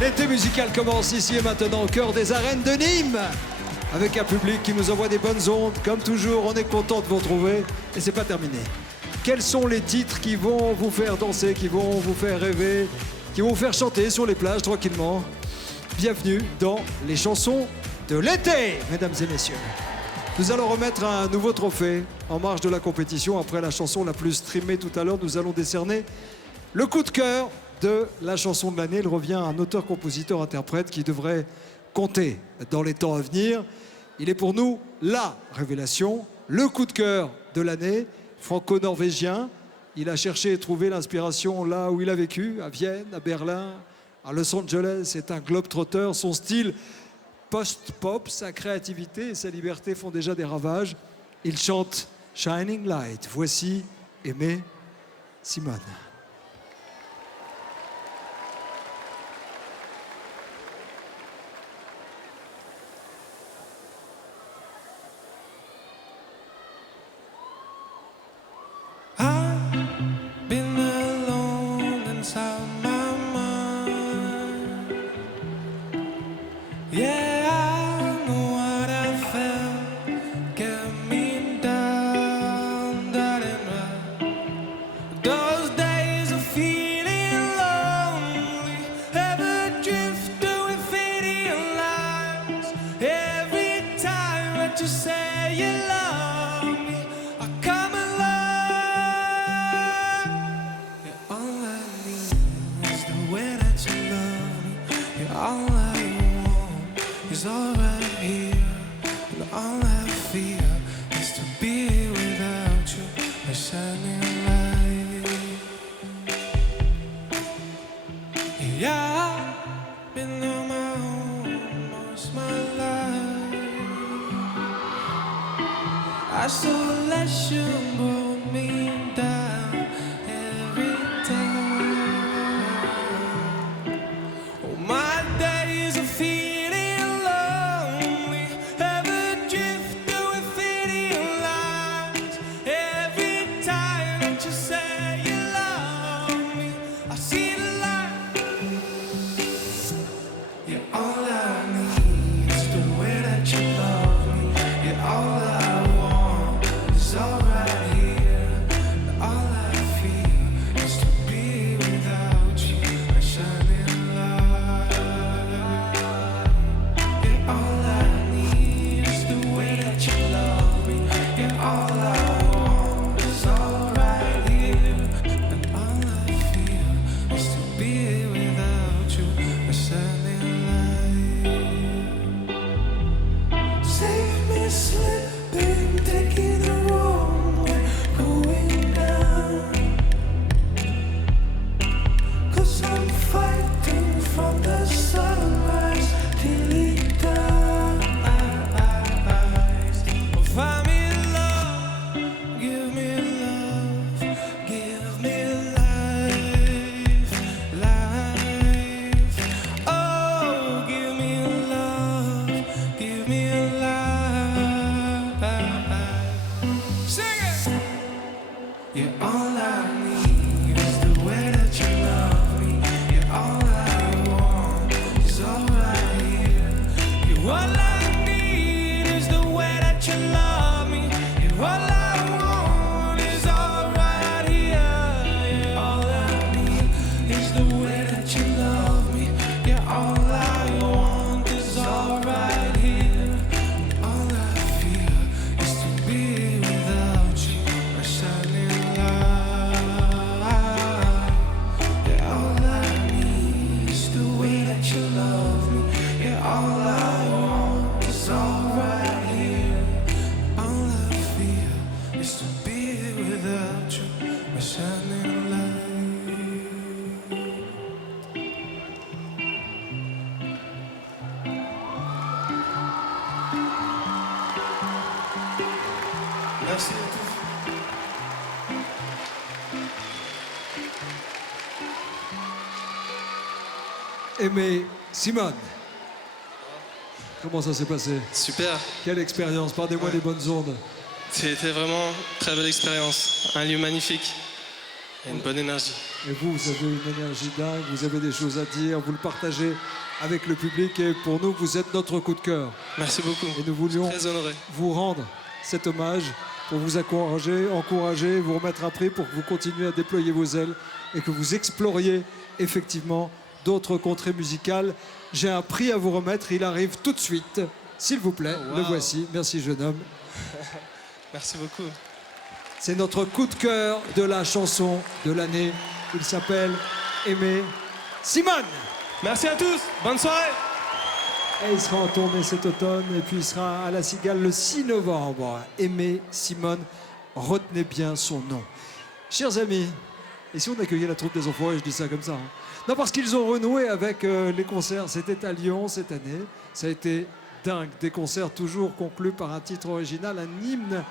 L'été musical commence ici et maintenant au cœur des arènes de Nîmes. Avec un public qui nous envoie des bonnes ondes. Comme toujours, on est content de vous retrouver. Et c'est pas terminé. Quels sont les titres qui vont vous faire danser, qui vont vous faire rêver, qui vont vous faire chanter sur les plages tranquillement? Bienvenue dans les chansons de l'été, mesdames et messieurs. Nous allons remettre un nouveau trophée en marge de la compétition. Après la chanson la plus streamée tout à l'heure, nous allons décerner le coup de cœur de la chanson de l'année. Il revient à un auteur, compositeur, interprète qui devrait compter dans les temps à venir. Il est pour nous la révélation, le coup de cœur de l'année, franco-norvégien. Il a cherché et trouvé l'inspiration là où il a vécu, à Vienne, à Berlin, à Los Angeles. C'est un globe-trotteur. Son style post-pop, sa créativité et sa liberté font déjà des ravages. Il chante Shining Light. Voici Aimé Simone. Isolation brought me down every time. Oh, my days are feeling lonely, ever drifting with fading lines. Every time that you say you love me, I see the light. You're all I need, it's the way that you love me. You're all I it's all right here. All I feel is to be without you, a shining light. Yeah, all I need is the way that you love me. Yeah, all I want is all right here. And all I feel is to be without you, a shining light. Save me slipping, taking the from the sunrise till it dies. Oh, find me love, give me love, give me life, life. Oh, give me love, give me life. Sing it! Yeah, all I need is the way that you love me. Yeah, all I want is all right here. Yeah, all I need is the way that you love me. Yeah, all I want is all right here. Yeah, all I need is the way that you love me. Yeah, all I want is all right here. All I feel is to be without you, a shining light. Yeah, all I need is the way that you love me. Yeah, all I want is all right here. All I feel is to be without you, a shining light. Merci à tous. Aimé Simone. Comment ça s'est passé? Super, Quelle expérience? Parlez-moi des bonnes ondes. c'était vraiment une très belle expérience, un lieu magnifique. Il y a une bonne énergie. Et vous avez une énergie dingue, vous avez des choses à dire, vous le partagez avec le public et pour nous, vous êtes notre coup de cœur. Merci beaucoup. Et nous voulions Très honoré. vous rendre cet hommage pour vous encourager, vous remettre un prix pour que vous continuiez à déployer vos ailes et que vous exploriez effectivement d'autres contrées musicales. J'ai un prix à vous remettre, il arrive tout de suite. S'il vous plaît, Oh, wow. le voici. Merci jeune homme. Merci beaucoup. C'est notre coup de cœur de la chanson de l'année. Il s'appelle Aimé Simone. Merci à tous. Bonne soirée. Et il sera en tournée cet automne et puis il sera à la Cigale le 6 novembre. Aimé Simone, retenez bien son nom. Chers amis, et si on accueillait la troupe des Enfoirés, je dis ça comme ça. Hein. Non, parce qu'ils ont renoué avec les concerts. C'était à Lyon cette année. Ça a été dingue. Des concerts toujours conclus par un titre original, un hymne.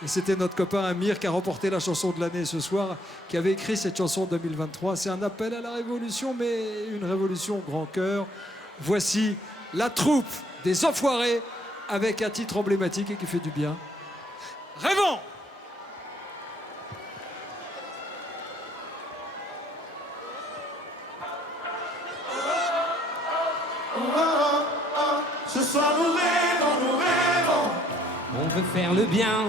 Et c'était notre copain Amir qui a remporté la chanson de l'année ce soir, qui avait écrit cette chanson en 2023. C'est un appel à la révolution, mais une révolution grand cœur. Voici la troupe des Enfoirés avec un titre emblématique et qui fait du bien. Rêvons! Ce soir nous rêvons. On veut faire le bien,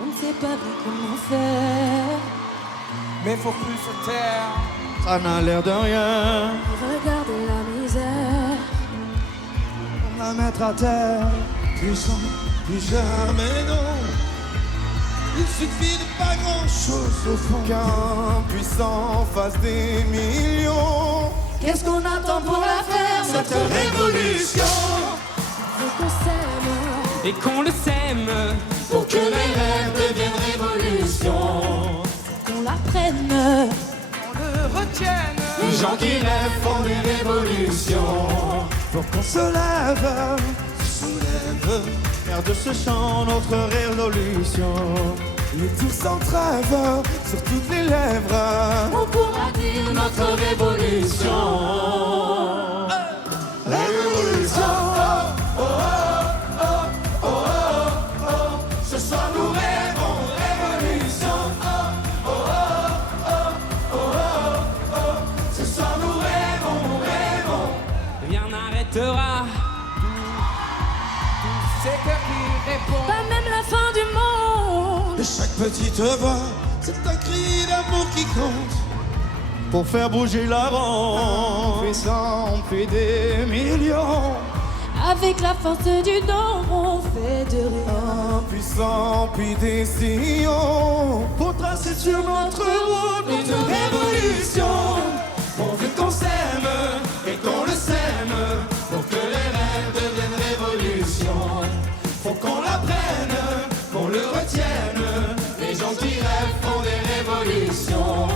On ne sait pas bien comment faire. Mais faut plus se taire. Ça n'a l'air de rien. Regardez la misère. On la mettre à terre. Puissant, plus jamais non. Il suffit de pas grand chose au fond. Qu'un puissant fasse des millions. Qu'est-ce qu'on attend pour la faire, Cette révolution. Faut qu'on s'aime. et qu'on le sème. Pour que les rêves deviennent révolution. Qu'on la prenne. Les gens qui rêvent font des révolutions. Faut qu'on se lève, se soulève, faire de ce chant notre révolution. Et tous sans trêve, sur toutes les lèvres, On pourra dire notre révolution. révolution. Ce soir nous rêvons, révolution. Ce soir nous rêvons. Rien n'arrêtera. Pas même la fin du monde. Et chaque petite voix, c'est un cri d'amour qui compte pour faire bouger la ronde. Puissant, on fait des millions. Avec la force du don, on fait de rien. Puissant, puis des sillons pour tracer sur notre route une révolution. On veut qu'on s'aime et qu'on le sème pour que les rêves deviennent révolution. Faut qu'on l'apprenne, qu'on le retienne. Les gens qui rêvent font des révolutions.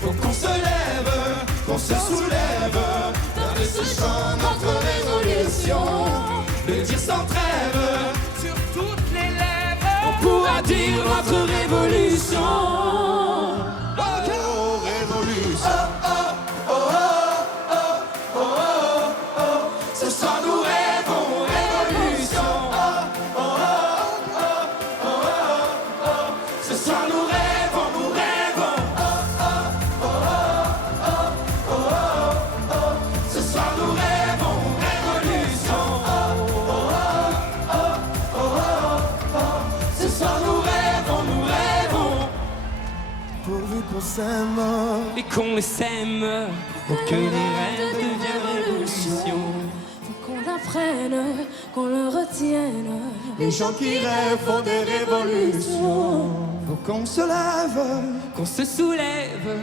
Faut qu'on se lève, qu'on se soulève. Dans ce chant notre révolution. Le dire sans trêve. Sur toutes les lèvres, On pourra dire notre révolution. Oh, révolution. Ce soir nous rêvons, révolution. Ce soir nous rêvons, nous rêvons. Ce soir nous rêvons, révolution. Ce soir nous rêvons. Pourvu qu'on s'aime. et qu'on le sème. Pour que les rêves deviennent révolution. Faut qu'on la prenne, qu'on le retienne. Les gens qui rêvent font des révolutions. Faut qu'on se lève. Qu'on se soulève.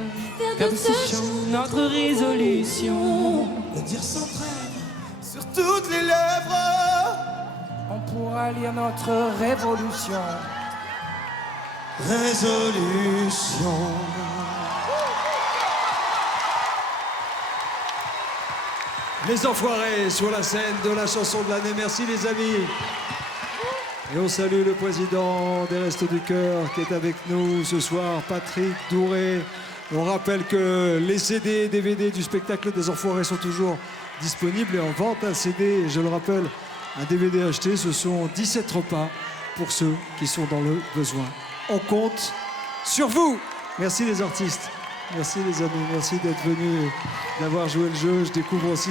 Faire de ce chant notre résolution. Le dire sans trêve. Sur toutes les lèvres. On pourra lire notre révolution. Résolution. Les Enfoirés sur la scène de la chanson de l'année. Merci les amis. Et on salue le président des Restos du Cœur qui est avec nous ce soir, Patrick Douré. On rappelle que les CD et DVD du spectacle des Enfoirés sont toujours disponibles et en vente. Un CD, je le rappelle, un DVD acheté, ce sont 17 repas pour ceux qui sont dans le besoin. On compte sur vous. Merci les artistes. Merci les amis, merci d'être venus, d'avoir joué le jeu. Je découvre aussi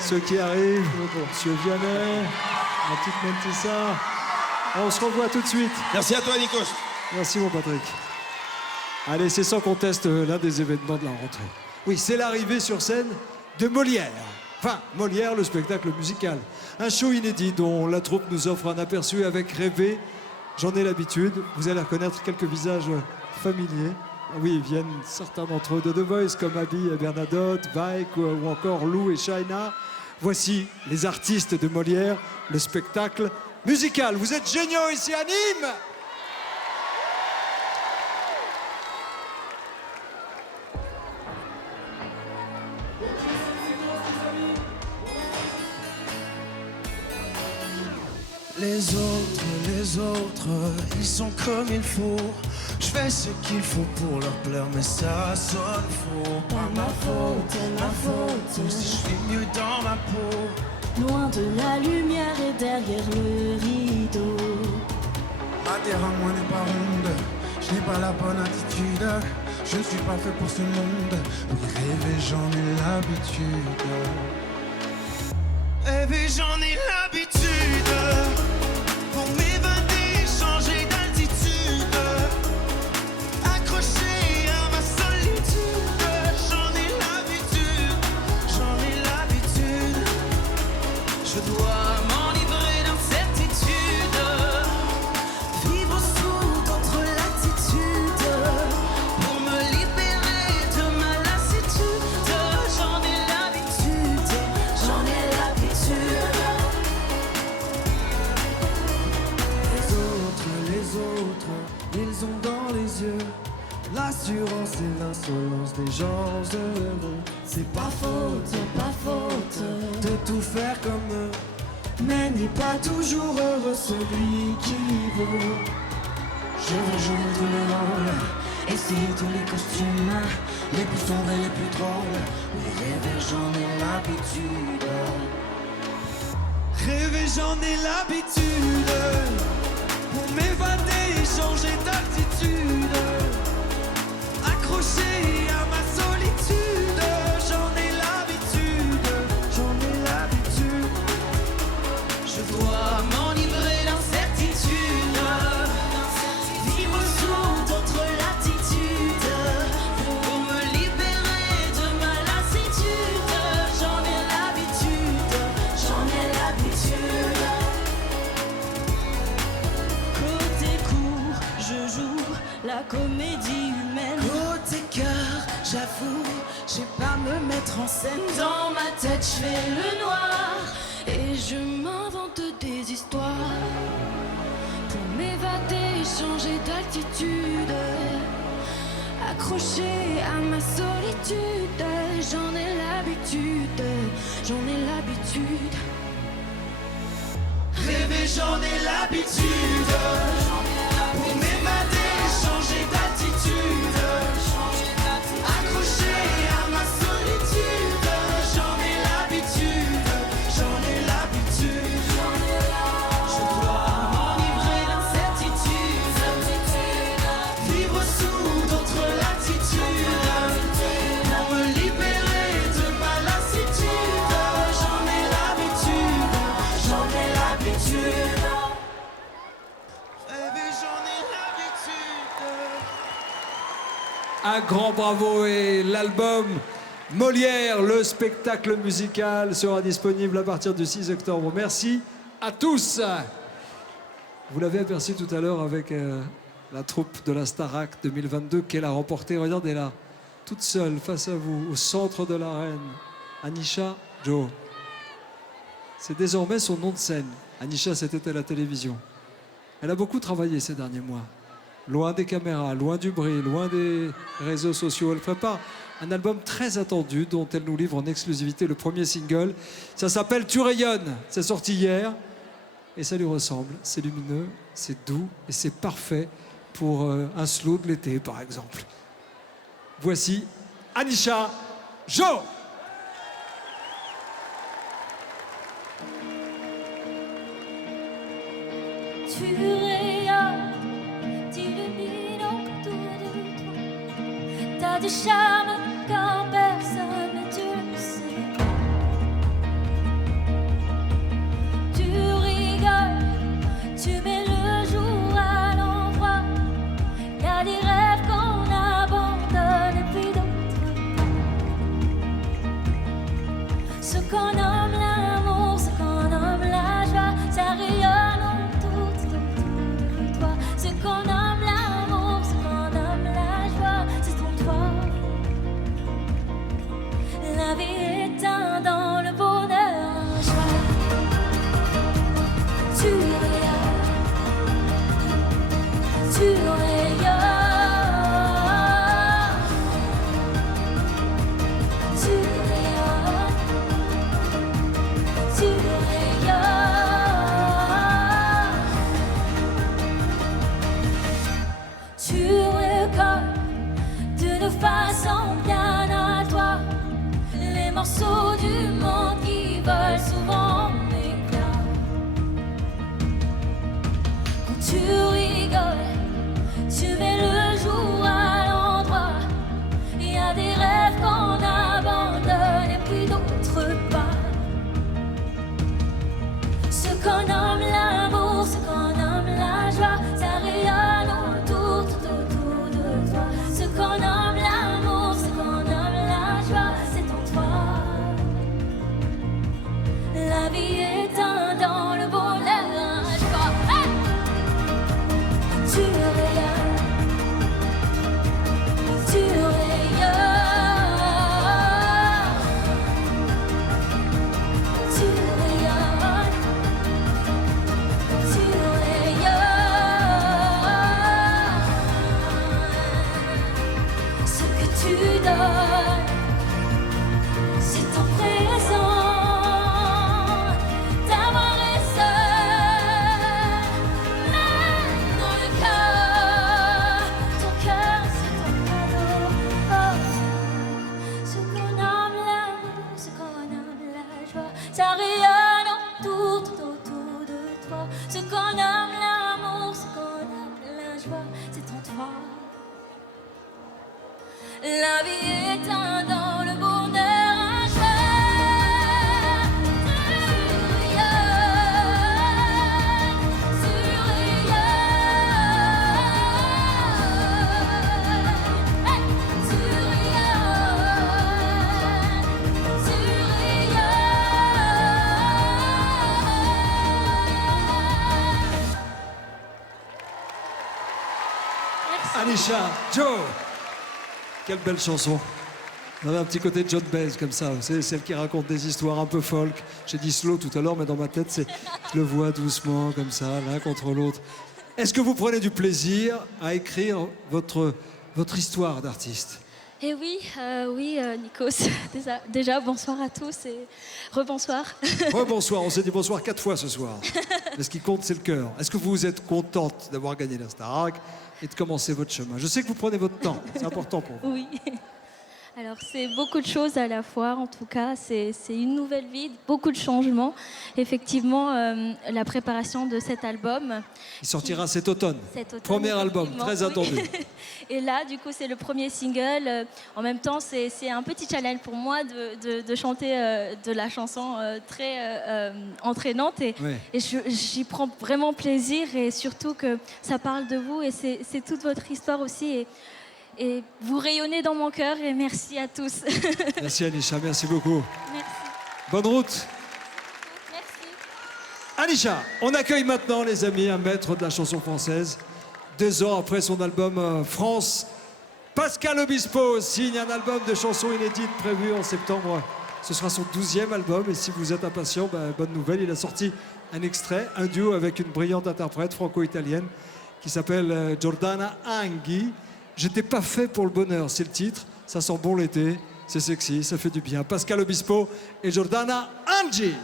ceux qui arrivent. Monsieur Vianney, la petite Mentissa. On se revoit tout de suite. Merci à toi, Nikos. Merci mon Patrick. Allez, c'est sans conteste l'un des événements de la rentrée. Oui, c'est l'arrivée sur scène de Molière. Enfin, Molière, le spectacle musical. Un show inédit dont la troupe nous offre un aperçu avec Rêver. J'en ai l'habitude. Vous allez reconnaître quelques visages familiers. Oui, ils viennent certains d'entre eux de The Voice, comme Abby et Bernadotte, Vaik ou encore Lou et Shaina. Voici les artistes de Molière, le spectacle musical. Vous êtes géniaux ici à Nîmes! Les autres, ils sont comme il faut. Je fais ce qu'il faut pour leur plaire, mais ça sonne faux. Pas ma faute, si je suis mieux dans ma peau. Loin de la lumière et derrière le rideau. Ma terre à moi n'est pas ronde, je n'ai pas la bonne attitude. Je ne suis pas fait pour ce monde. Oui, rêver, j'en ai l'habitude. Rêver, j'en ai l'habitude. Pour m'évader, changer d'altitude. Accroché à ma solitude. J'en ai l'habitude, j'en ai l'habitude. Je dois m'enivrer d'incertitude. Vivre sous d'autres latitudes. Pour me libérer de ma lassitude. J'en ai l'habitude, j'en ai l'habitude. Les autres, ils ont dans les yeux l'assurance et l'insolence des gens heureux. C'est pas faute de tout faire comme eux, mais n'est pas toujours heureux celui qui veut. Je veux jouer tous les rôles, essayer tous les costumes, les plus sombres et les plus drôles. Oui, rêver, j'en ai l'habitude. Rêver, j'en ai l'habitude. Pour m'évader et changer d'altitude. Accroché à ma solitude. J'en ai l'habitude, j'en ai l'habitude. Je dois m'enivrer d'incertitude. Vivre sous d'autres latitudes. Pour me libérer de ma lassitude. J'en ai l'habitude, j'en ai l'habitude. Côté court, je joue la comédie humaine. Côté cœur, j'avoue, j'ai pas me mettre en scène. Dans ma tête, je fais le noir et je m'invente des histoires pour m'évader, changer d'altitude. Accroché à ma solitude, j'en ai l'habitude, j'en ai l'habitude. Rêver, j'en ai l'habitude. Pour m'évader, changer d'attitude. Accroché à ma solitude. J'en ai l'habitude, j'en ai l'habitude. Je dois m'enivrer d'incertitude. Vivre sous d'autres latitudes. Pour me libérer de ma lassitude. J'en ai l'habitude, j'en ai l'habitude. Rêver, j'en ai l'habitude. Un grand bravo et l'album Molière, le spectacle musical, sera disponible à partir du 6 octobre. Merci à tous. Vous l'avez aperçu tout à l'heure avec la troupe de la Starac 2022 qu'elle a remportée. Regardez là, toute seule face à vous, au centre de l'arène. Anisha Joe. C'est désormais son nom de scène. Anisha, c'était à la télévision. Elle a beaucoup travaillé ces derniers mois. Loin des caméras, loin du bruit, loin des réseaux sociaux. Elle prépare un album très attendu dont elle nous livre en exclusivité le premier single. Ça s'appelle Tu rayonnes. C'est sorti hier et ça lui ressemble. C'est lumineux, c'est doux et c'est parfait pour un slow de l'été, par exemple. Voici Anisha Joe. Tu rayonnes, t'illumines autour de toi. Ta as du charme quand personne ne tu le sais. Tu rigoles, tu mets le jour à l'endroit. Y a des rêves qu'on abandonne et puis d'autres pas. Ce qu'on nomme l'amour, ce qu'on nomme la joie, ça rayonne autour de toi. Ce qu'on nomme l'amour, ce qu'on nomme la joie, c'est ton toi. La vie est un dans le bonheur, un choix. Tu rayonnes, tu rayonnes. Tu rayonnes, tu rayonnes. Tu récoltes d'une façon bien à toi les morceaux du monde qui volent souvent en éclats. Quand tu rigoles, tu mets le jour à l'endroit. Il y a des rêves qu'on abandonne et puis d'autres pas. Ce qu'on nomme l'amour, ce qu'on nomme la joie, ça rayonne autour, tout autour de toi. Ce qu'on nomme l'amour, ce qu'on nomme la joie, c'est en toi. La vie est un dans le bonheur, un choix. Hey! Tu rayonnes, tu rayonnes, tu rayonnes, tu rayonnes. Ce que tu donnes, c'est ton présent. D'avoir et seul, même dans le cœur. Ton cœur, c'est ton cadeau. Oh. Ce qu'on nomme l'amour, ce qu'on nomme la joie, ça rayonne autour, tout autour de toi. Ce qu'on nomme l'amour, ce qu'on nomme la joie, c'est en toi. La vie est un dans le bonheur, un choix. Tu rayonnes, tu rayonnes. Hey! Tu rayonnes, tu rayonnes. Anisha, Joe. Quelle belle chanson. On avait un petit côté John Baez comme ça, c'est celle qui raconte des histoires un peu folk. J'ai dit slow tout à l'heure, mais dans ma tête, je le vois doucement comme ça, l'un contre l'autre. Est-ce que vous prenez du plaisir à écrire votre histoire d'artiste? Et oui, Nikos. Déjà, bonsoir à tous et rebonsoir. Bonsoir, on s'est dit bonsoir 4 fois ce soir. Mais ce qui compte, c'est le cœur. Est-ce que vous êtes contente d'avoir gagné la Starac et de commencer votre chemin? Je sais que vous prenez votre temps, c'est important pour vous. Oui. Alors, c'est beaucoup de choses à la fois, en tout cas. C'est une nouvelle vie, beaucoup de changements. Effectivement, la préparation de cet album. Il sortira cet automne. Premier album, très attendu. Et là, du coup, c'est le premier single. En même temps, c'est un petit challenge pour moi de chanter de la chanson très entraînante. Et j'y prends vraiment plaisir. Et surtout que ça parle de vous. Et c'est toute votre histoire aussi. Et vous rayonnez dans mon cœur. Et merci à tous. Merci Anisha, merci beaucoup. Merci. Bonne route. Merci. Anisha, on accueille maintenant, les amis, un maître de la chanson française. 2 ans après son album France, Pascal Obispo signe un album de chansons inédites prévu en septembre. Ce sera son 12e album et si vous êtes impatient, bonne nouvelle, il a sorti un extrait, un duo avec une brillante interprète franco-italienne qui s'appelle Giordana Anghi. J'étais pas fait pour le bonheur, c'est le titre, ça sent bon l'été, c'est sexy, ça fait du bien. Pascal Obispo et Giordana Anghi.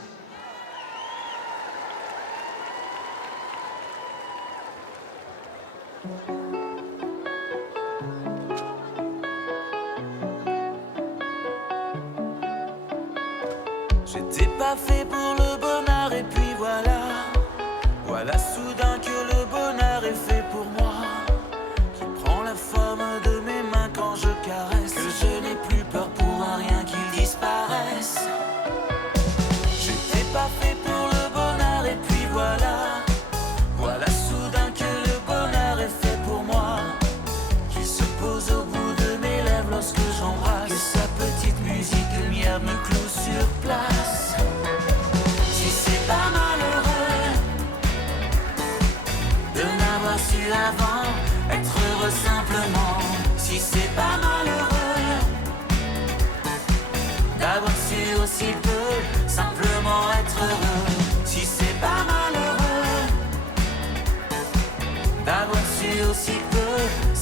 J'étais pas fait pour le bonheur et puis voilà soudain que le bonheur est fait pour moi, qui prend la forme de mes mains quand je caresse.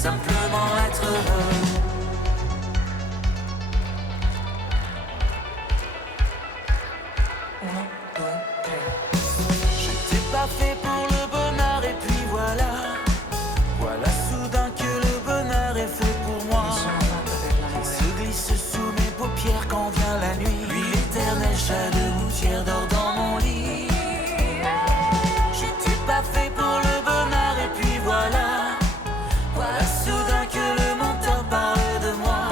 simplement être heureux. Je t'ai pas fait pour le bonheur et puis voilà. Voilà soudain que le bonheur est fait pour moi. Il se glisse sous mes paupières quand vient la nuit. Puis l'éternel chat de gouttière dort dans mon lit. Je t'ai pas fait pour le bonheur et puis voilà. Voilà soudain que le menteur parle de moi.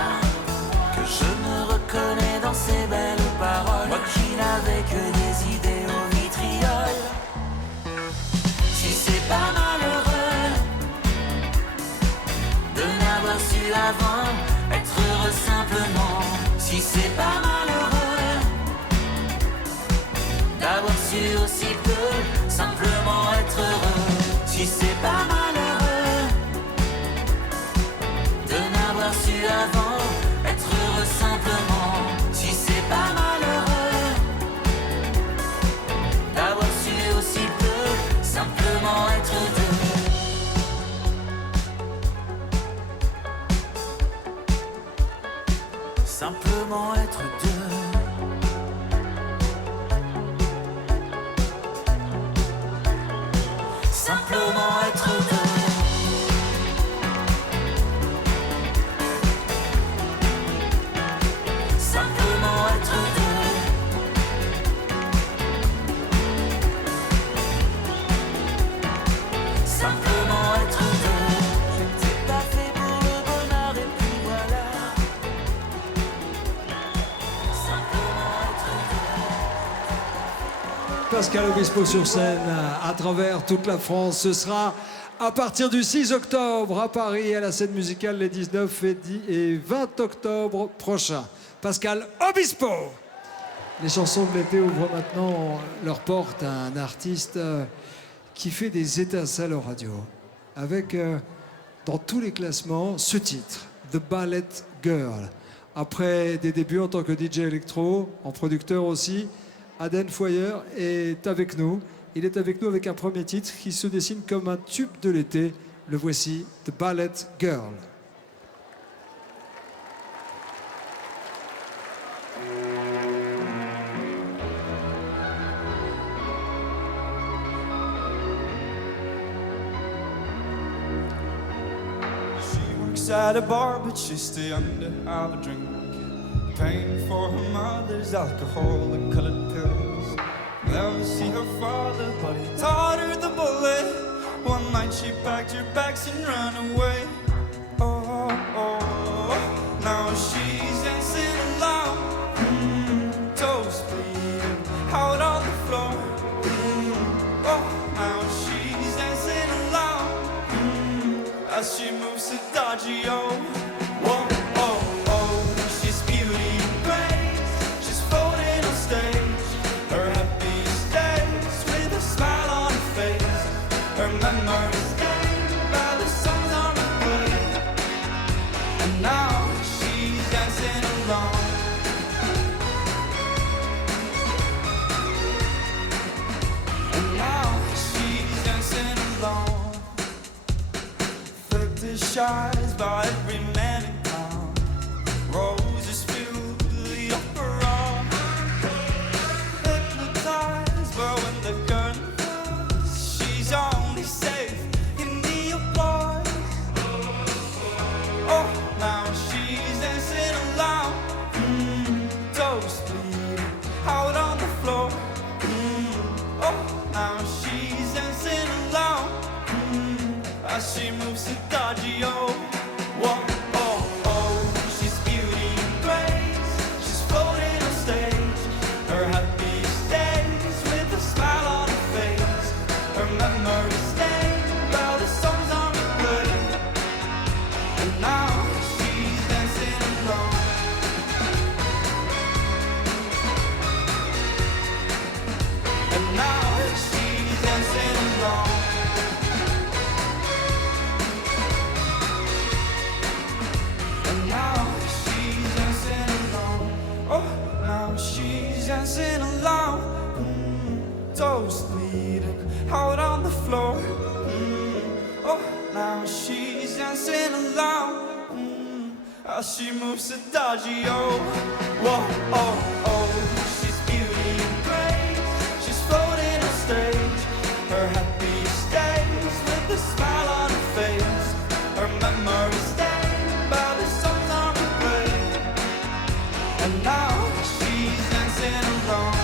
Que je me reconnais dans ces belles paroles. Moi qui n'avais que des idées au vitriol. Si c'est pas malheureux de n'avoir su avant être heureux simplement. Si c'est pas malheureux d'avoir su aussi peu simplement être heureux. Si c'est pas malheureux de n'avoir su avant être heureux simplement. Si c'est pas malheureux d'avoir su aussi peu simplement être deux. Simplement être deux. Simplement être deux. Simplement être deux. Simplement être deux. Je t'ai pas fait pour le bonheur et puis voilà. Simplement être deux. Pascal Obispo sur scène à travers toute la France. Ce sera à partir du 6 octobre à Paris à la scène musicale les 19 et 20 octobre prochains. Pascal Obispo. Les chansons de l'été ouvrent maintenant leurs portes à un artiste qui fait des étincelles en radio. Avec dans tous les classements ce titre, The Ballet Girl. Après des débuts en tant que DJ électro, en producteur aussi, Aden Foyer est avec nous. Il est avec nous avec un premier titre qui se dessine comme un tube de l'été. Le voici, The Ballet Girl. She works at a bar, but she stay under have a drink. Paying for her mother's alcohol and colored pills. Never see her father, but he taught her the bullet. One night she packed her bags and ran away. Oh, oh, oh. Now she's dancing alone, toes bleeding out on the floor. Oh, now she's dancing alone as she moves to Dodgio. Whoa, oh, oh, she's beauty and grace. She's floating on stage. Her happiest days with a smile on her face. Her memories stained by the songs on replay. And now she's dancing alone. And now she's dancing alone. Fetishized by every man in town. Roses fill the opera. Hypnotized, but when the curtain falls, she's only safe in the applause. Oh, now she's dancing alone, toes bleeding out on the floor. Oh, now she's dancing alone as she moves to Dodgio. Whoa, oh, oh, she's beauty and grace. She's floating on stage. Her happiest days with a smile on her face. Her memories stained by the songs on replay. And now she's dancing alone. And now she's dancing alone. And now she's dancing alone. Oh, now she's dancing alone. Toes bleeding out on the floor. Oh, Now she's dancing alone. How she moves so dodgy, oh, whoa, oh, oh. She's beauty and grace. She's floating on stage. Her happiest days with a smile on her face. Her memories stained by the songs on replay. And now she's dancing alone.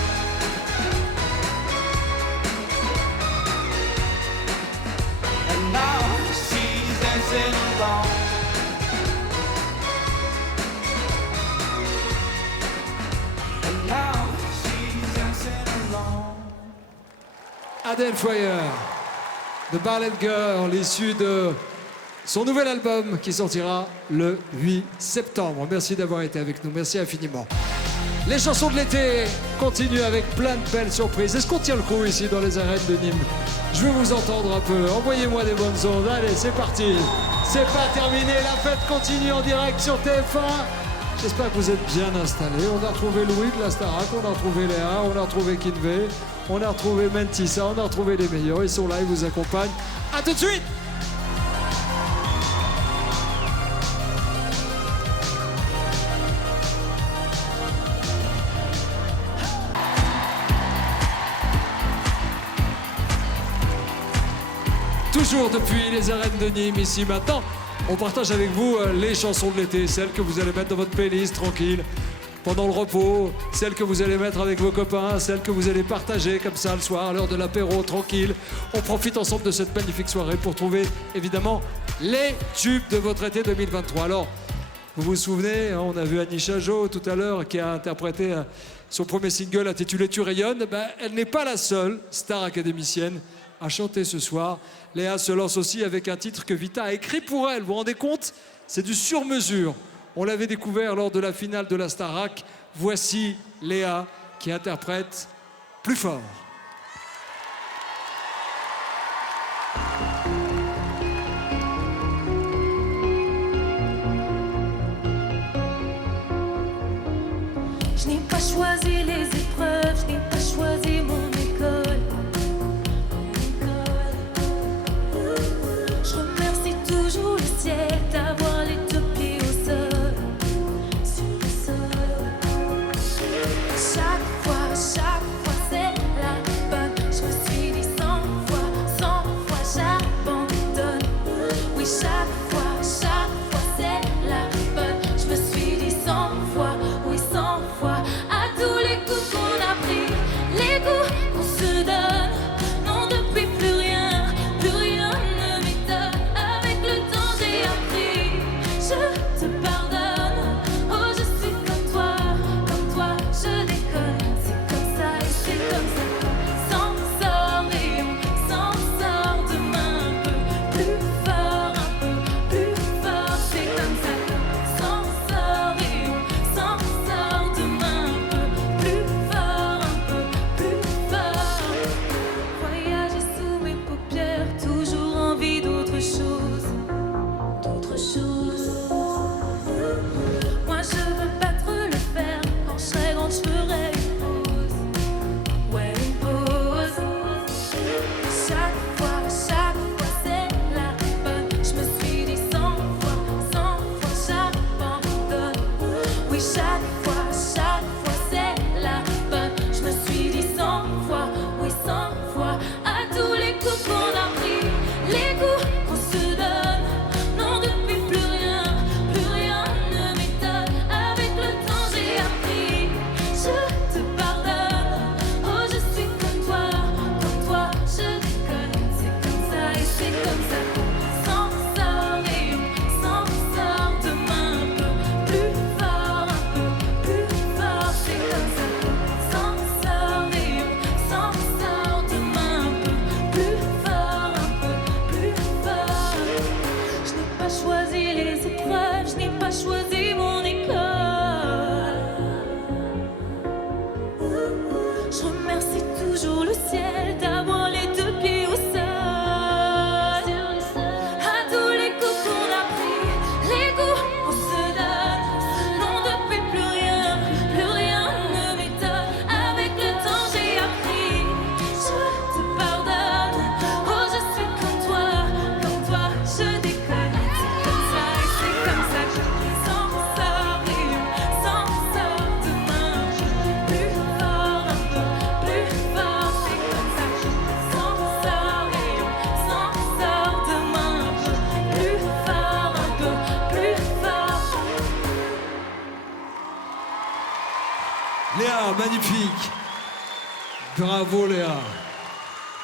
And now she's dancing alone. And now she's dancing alone. Adèle Foyer, The Ballet Girl, issue de son nouvel album qui sortira le 8 septembre. Merci d'avoir été avec nous, merci infiniment. Les chansons de l'été continuent avec plein de belles surprises. Est-ce qu'on tient le coup ici dans les arènes de Nîmes? Je veux vous entendre un peu, envoyez-moi des bonnes ondes. Allez, c'est parti. C'est pas terminé, la fête continue en direct sur TF1. J'espère que vous êtes bien installés. On a retrouvé Louis de la Starac, on a retrouvé Léa, on a retrouvé Kinvey, on a retrouvé Mentissa, on a retrouvé les meilleurs. Ils sont là, ils vous accompagnent. À tout de suite. Toujours depuis les arènes de Nîmes, ici maintenant, on partage avec vous les chansons de l'été, celles que vous allez mettre dans votre playlist tranquille, pendant le repos, celles que vous allez mettre avec vos copains, celles que vous allez partager comme ça le soir, à l'heure de l'apéro, tranquille. On profite ensemble de cette magnifique soirée pour trouver évidemment les tubes de votre été 2023. Alors, vous vous souvenez, hein, on a vu Annie Chajot tout à l'heure qui a interprété son premier single intitulé Tu rayonnes. Elle n'est pas la seule star académicienne à chanter ce soir. Léa se lance aussi avec un titre que Vita a écrit pour elle. Vous vous rendez compte? C'est du sur-mesure. On l'avait découvert lors de la finale de la Starac. Voici Léa qui interprète Plus fort. Je n'ai pas choisi les épreuves, je n'ai pas choisi mon école. Je remercie toujours le ciel d'avoir les deux pieds au sol. Sur le sol. Chaque fois c'est la bonne. Je me suis dit 100 fois j'abandonne. Oui, chaque fois c'est la bonne. Je me suis dit 100 fois, oui 100 fois. À tous les coups qu'on a pris, les coups qu'on se donne. Non, depuis plus rien ne m'étonne. Avec le temps j'ai appris, je te pardonne. Oh, je suis comme toi, je déconne. C'est comme ça et c'est comme ça. S'en sort et on s'en sort demain un peu plus fort, c'est comme ça. S'en sort et on s'en sort demain un peu plus fort. Voyager sous mes paupières, toujours envie d'autre chose. Moi je veux battre le fer, quand je serai grande je ferai une pause. Ouais, une pause. Chaque fois c'est la bonne. Je me suis dit 100 fois j'abandonne. Oui, chaque fois c'est la bonne. Je me suis dit 100 fois, oui 100 fois. À tous les coups qu'on a pris, les coups qu'on se donne. Non, depuis plus rien ne m'étonne. Avec le temps j'ai appris, je te pardonne. Oh, je suis comme toi, je déconne. C'est comme ça et c'est comme ça. S'en sort et on s'en sort demain un peu plus fort, Léa, magnifique. Bravo Léa.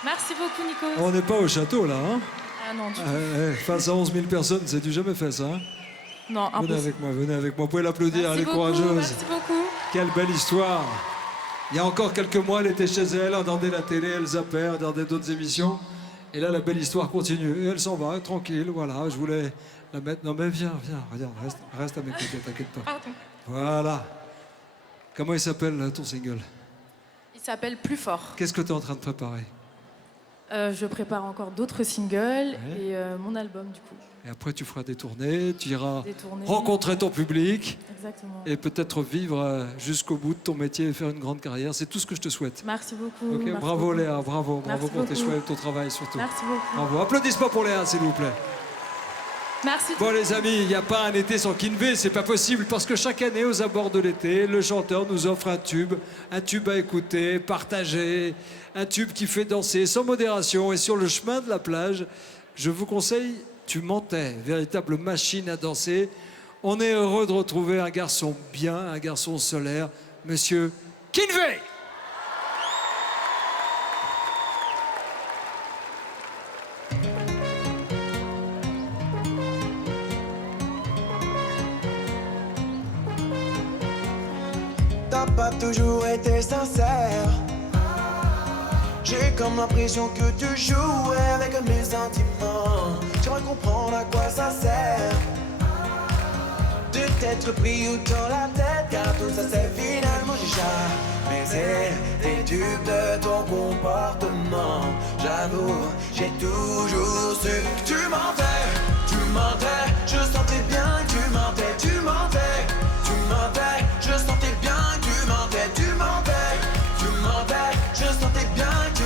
Merci beaucoup, Nico. On n'est pas au château là, hein? Ah non, du coup. Face à 11 000 personnes, c'est du jamais fait ça. Hein? Non, Venez impossible. avec moi, venez avec moi. Vous pouvez l'applaudir, elle est beaucoup, courageuse. merci beaucoup. Quelle belle histoire. Il y a encore quelques mois, elle était chez elle, elle regardait la télé, elle zappait, elle regardait d'autres émissions. Et là, la belle histoire continue. Et elle s'en va, tranquille, voilà. Je voulais la mettre... Non mais viens, regarde, reste à mes côtés, t'inquiète pas. Pardon. Voilà. Comment il s'appelle ton single? Il s'appelle Plus fort. Qu'est-ce que tu es en train de préparer? Je prépare encore d'autres singles et mon album, du coup. Et après, tu feras des tournées, tu iras Des tournées. rencontrer ton public Exactement. et peut-être vivre jusqu'au bout de ton métier et faire une grande carrière. C'est tout ce que je te souhaite. Merci beaucoup. Ok, merci bravo beaucoup. Léa, bravo Merci pour tes beaucoup. choix et ton travail surtout. Merci beaucoup. Bravo. Applaudissements pour Léa, s'il vous plaît. Merci. Bon les amis, il n'y a pas un été sans Kinvey, c'est pas possible parce que chaque année aux abords de l'été, le chanteur nous offre un tube à écouter, partager, un tube qui fait danser sans modération. Et sur le chemin de la plage, je vous conseille Tu mentais, véritable machine à danser. On est heureux de retrouver un garçon bien, un garçon solaire, Monsieur Kinvey. T'as pas toujours été sincère. J'ai comme l'impression que tu jouais avec mes sentiments. J'aimerais comprendre à quoi ça sert de t'être pris dans la tête, car tout ça c'est finalement j'ai jamais été dupe de ton comportement. J'avoue, j'ai toujours su que tu mentais, je sentais bien que tu mentais, tu mentais, je sentais bien que tu mentais, je sentais bien que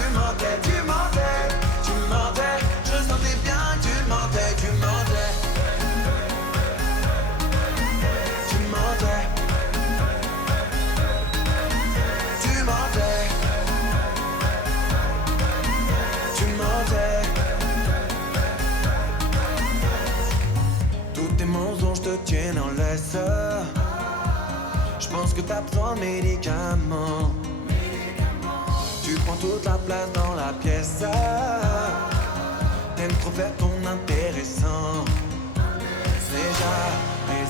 tu mentais, je sentais bien que tu mentais, tu mentais, tu mentais, tu mentais. Tous tes mensonges te tiennent en laisse. Je pense que t'as besoin de médicaments. Tu prends toute la place dans la pièce. T'aimes trop faire ton intéressant. C'est jamais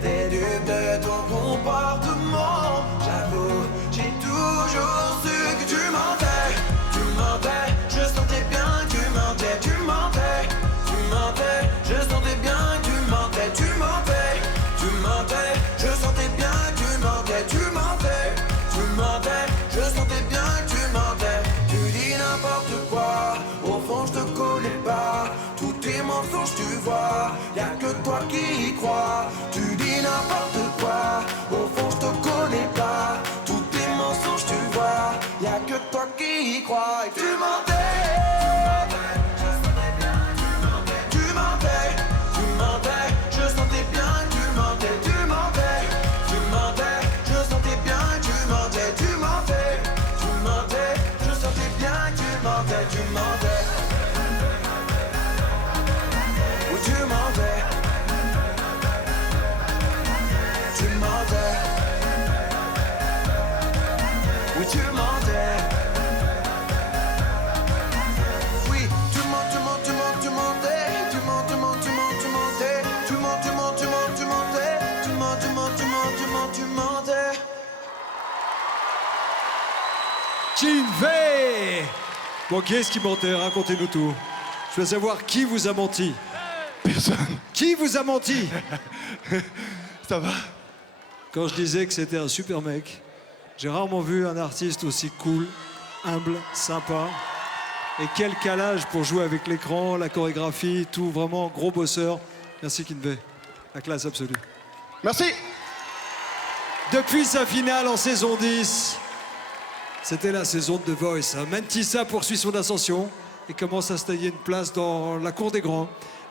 été dupe de ton comportement. J'avoue, j'ai toujours su que tu mentais, je sentais bien que tu mentais, je sentais bien que tu mentais, je sentais bien que tu mentais, je sentais bien que tu mentais. Tu dis n'importe quoi, au fond je te connais pas. Tous tes mensonges tu vois, y'a que toi qui y crois. Tu dis n'importe quoi, au fond je te connais pas. Tous tes mensonges tu vois, y'a que toi qui y crois. Et tu mentais, je sentais bien que tu mentais, je sentais bien que tu mentais, je sentais bien que tu mentais, oui tu mentais, oui tu mentais, oui tu mentais, Kinvey. Bon, qui est-ce qui mentait? Racontez-nous tout. Je veux savoir qui vous a menti. Personne. Qui vous a menti? Ça va? Quand je disais que c'était un super mec, j'ai rarement vu un artiste aussi cool, humble, sympa. Et quel calage pour jouer avec l'écran, la chorégraphie, tout, vraiment gros bosseur. Merci Kinvey, la classe absolue. Merci. Depuis sa finale en saison 10, c'était la saison de The Voice. Mentissa poursuit son ascension et commence à se tailler une place dans la cour des grands.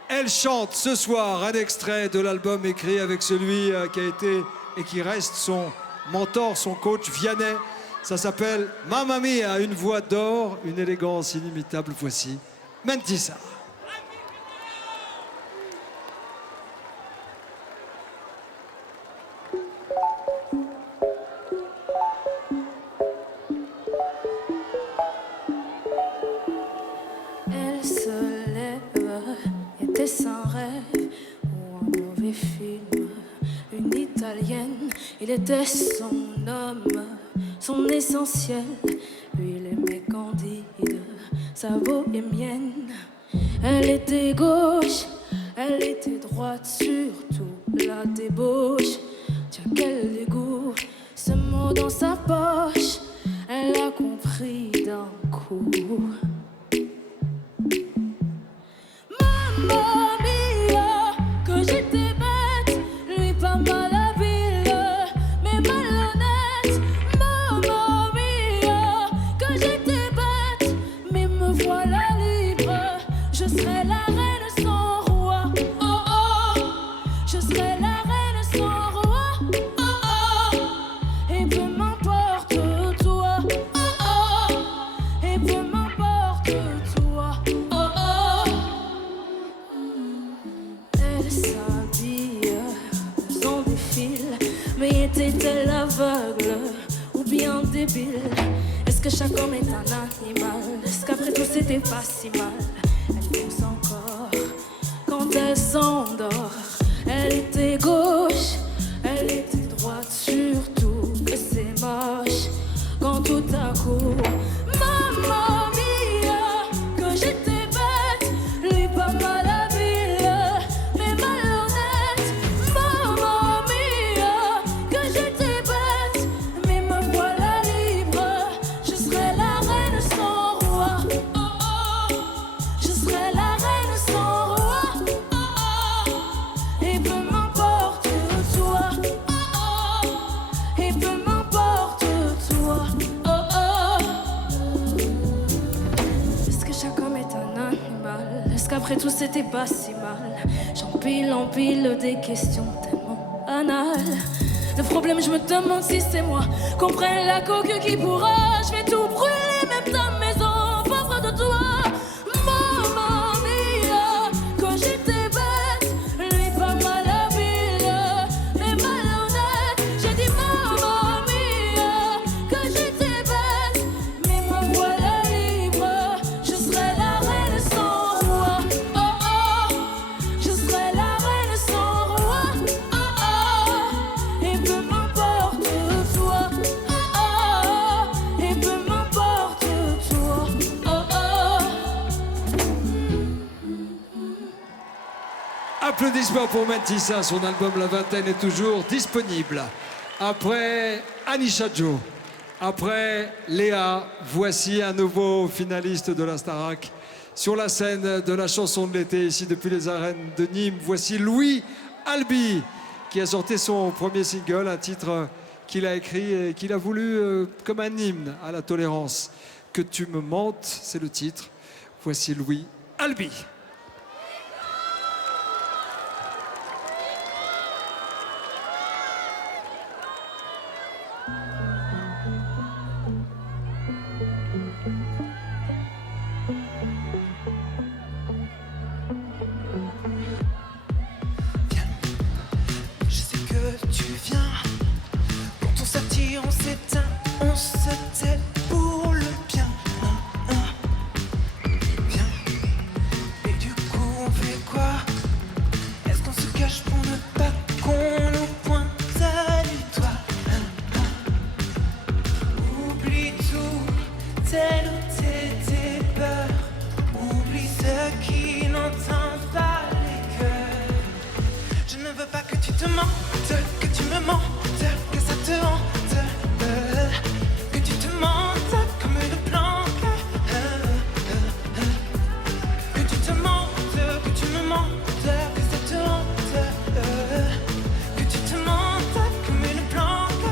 Elle chante ce soir un extrait de l'album écrit avec celui qui a été et qui reste son mentor, son coach, Vianney. Ça s'appelle Mamma Mia, une voix d'or, une élégance inimitable. Voici Mentissa. italienne. Il était son homme, son essentiel. Lui, il aimait Candide, sa bohémienne. Elle était gauche, elle était droite, surtout la débauche. Tiens, quel dégoût, ce mot dans sa poche, elle a compris d'un coup. Mamma mia, que j'étais bête, lui pas mal habile, mais malhonnête. Mamma mia, que j'étais bête, mais me voilà libre. Je serai la reine sans roi, oh oh. Je serai la reine sans roi, oh oh. Et peu m'importe toi, oh oh. Et peu m'importe toi, oh oh. Elle s'habille, son défile, mais était-elle aveugle ou bien débile? Est-ce que chaque homme est un animal? Est-ce qu'après tout c'était pas si mal? Elle pousse encore quand elle s'endort. Elle était gauche, elle était droite, surtout que c'est moche quand tout à coup, mamma mia, que j'étais bête, lui pas mal habile, mais malhonnête. Mamma mia, que j'étais bête, mais me voilà libre. Je serai la reine sans roi, oh oh. Je serai la reine sans roi, oh oh. Et peu m'importe toi, oh oh. Et peu m'importe toi, oh oh. Est-ce que chaque homme est un animal? Est-ce qu'après tout c'était pas si mal? J'empile en pile des questions tellement anales. Le problème, je me demande si c'est moi qu'on prenne la coque qui pourra. Je vais tout brûler, même ta maison, pauvre de toi. Mamma mia, que j'étais bête, lui pas mal habile, mais malhonnête. J'ai dit mamma mia, que j'étais bête, mais me voilà libre. Je serai la reine sans roi, oh oh. Je serai la reine sans roi, oh oh. Et peu m'importe toi, oh oh. Et peu m'importe toi, oh oh. Applaudissements pour Mentissa, son album La Vingtaine est toujours disponible. Après Anisha Joe, après Léa, voici un nouveau finaliste de la Starac. Sur la scène de la chanson de l'été, ici depuis les arènes de Nîmes, voici Louis Albi, qui a sorti son premier single, un titre qu'il a écrit et qu'il a voulu comme un hymne à la tolérance. Que tu me mentes, c'est le titre. Voici Louis Albi. Je sais que tu viens. Quand on s'attire, on s'éteint, on se tait pour le bien. Viens. Et du coup, on fait quoi? Est-ce qu'on se cache pour ne pas qu'on nous pointe du doigt? Oublie tout, tel ou tes peurs. Oublie ceux qui n'entendent pas les cœurs. Je ne veux pas que tu te mentes, que tu me mentes, que ça te hante, que tu te mentes comme une planque. Que tu te mentes, que tu me mentes, que ça te hante, que tu te mentes comme une planque.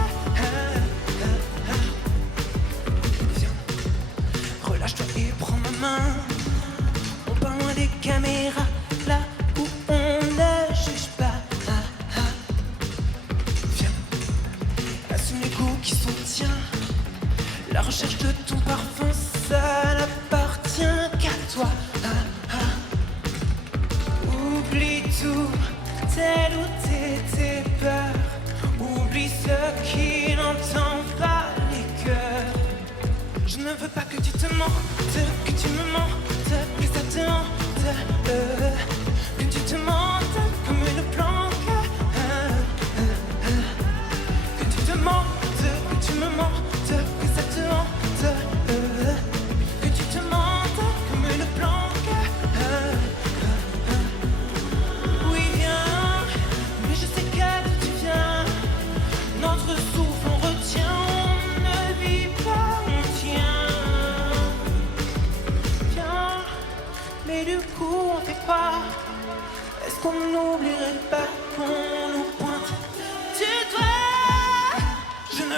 Viens, relâche-toi et prends ma main. On part loin des caméras, là où on ne juge pas. Viens, assume les goûts qui sont tiens. La recherche de ton parfum, ça n'appartient qu'à toi. Oublie tout, tel ou tes peurs. Oublie ceux qui n'entendent pas les cœurs. Je ne veux pas que tu te mentes, que tu me mentes, que ça te hante, que tu te mentes comme une planque.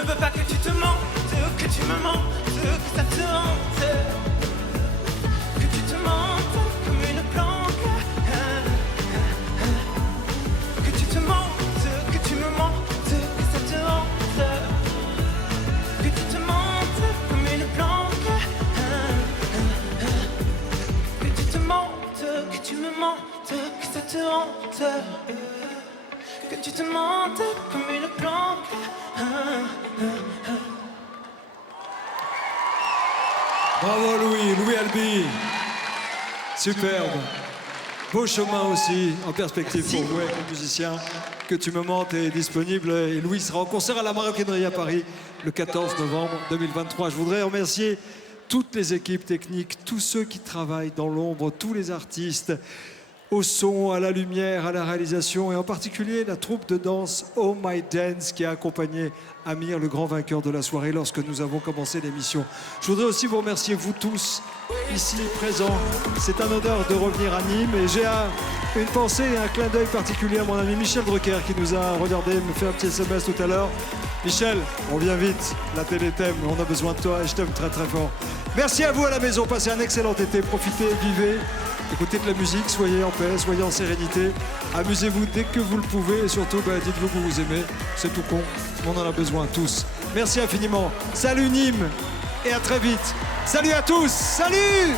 veux pas que tu te mentes, que tu me mentes, que ça te hante. Que tu te mentes comme une planque. Que tu te mentes, que tu me mentes, que ça te hante. Que tu te mentes comme une planque. Que tu te mentes, que tu me mentes, que ça te hante. Que tu te mentes comme une planque. Bravo Louis Albi. Superbe. Beau chemin aussi, en perspective pour vous avec les musiciens. Que tu me mentes est disponible et Louis sera en concert à la Maroquinerie à Paris le 14 novembre 2023. Je voudrais remercier toutes les équipes techniques, tous ceux qui travaillent dans l'ombre, tous les artistes, au son, à la lumière, à la réalisation et en particulier la troupe de danse Oh My Dance qui a accompagné Amir, le grand vainqueur de la soirée, lorsque nous avons commencé l'émission. Je voudrais aussi vous remercier, vous tous, ici présents. C'est un honneur de revenir à Nîmes et j'ai une pensée et un clin d'œil particulier à mon ami Michel Drucker qui nous a regardé, me fait un petit SMS tout à l'heure. Michel, on vient vite, la télé t'aime, on a besoin de toi et je t'aime très très fort. Merci à vous à la maison, passez un excellent été, profitez, vivez. Écoutez de la musique, soyez en paix, soyez en sérénité. Amusez-vous dès que vous le pouvez et surtout, dites-vous que vous aimez. C'est tout con, on en a besoin tous. Merci infiniment. Salut Nîmes et à très vite. Salut à tous, salut!